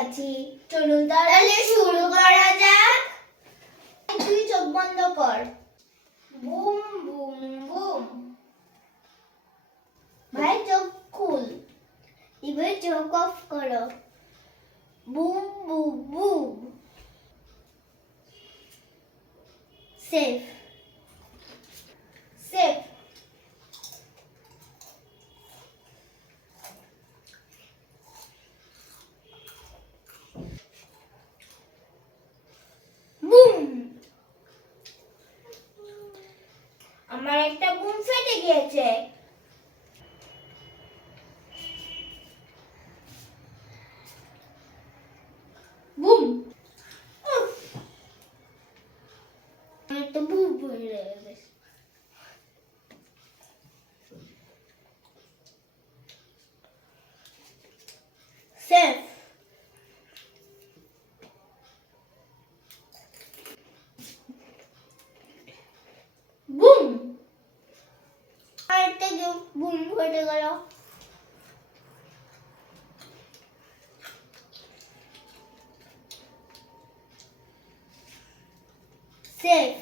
আছি। চলুন তাহলে শুরু করা যাক। তুই চোখ বন্ধ কর। Boom boom boom. ভাই চোখ খুল। এবার চোখ অফ করো। Boom boom boom. Safe safe. Broom. আমার একটা বুম ফেটে গিয়েছে। বুম। একটা বুম পড়ে গেছে। সেফ। বুম। আরেকটা বুম ফেটে গেল। সেফ।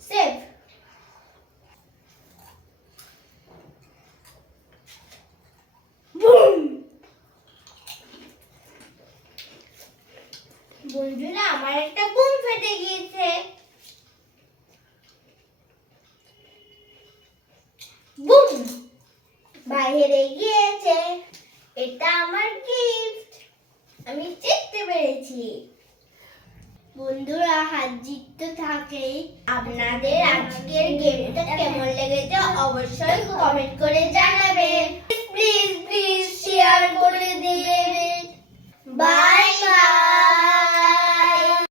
সেফ। বুম। বন্ধুরা আমার একটা বুম ফেটে গিয়েছে। বুম। বাইরে গিয়েছে। এটা আমার গিফট। আমি জিততে পেরেছি। বন্ধুরা হাত জিততে থাকে। আপনাদের আজকের গেমটা কেমন লেগেছে অবশ্যই কমেন্ট করে জানাবেন। প্লিজ প্লিজ শেয়ার করে দিবেন। বাই।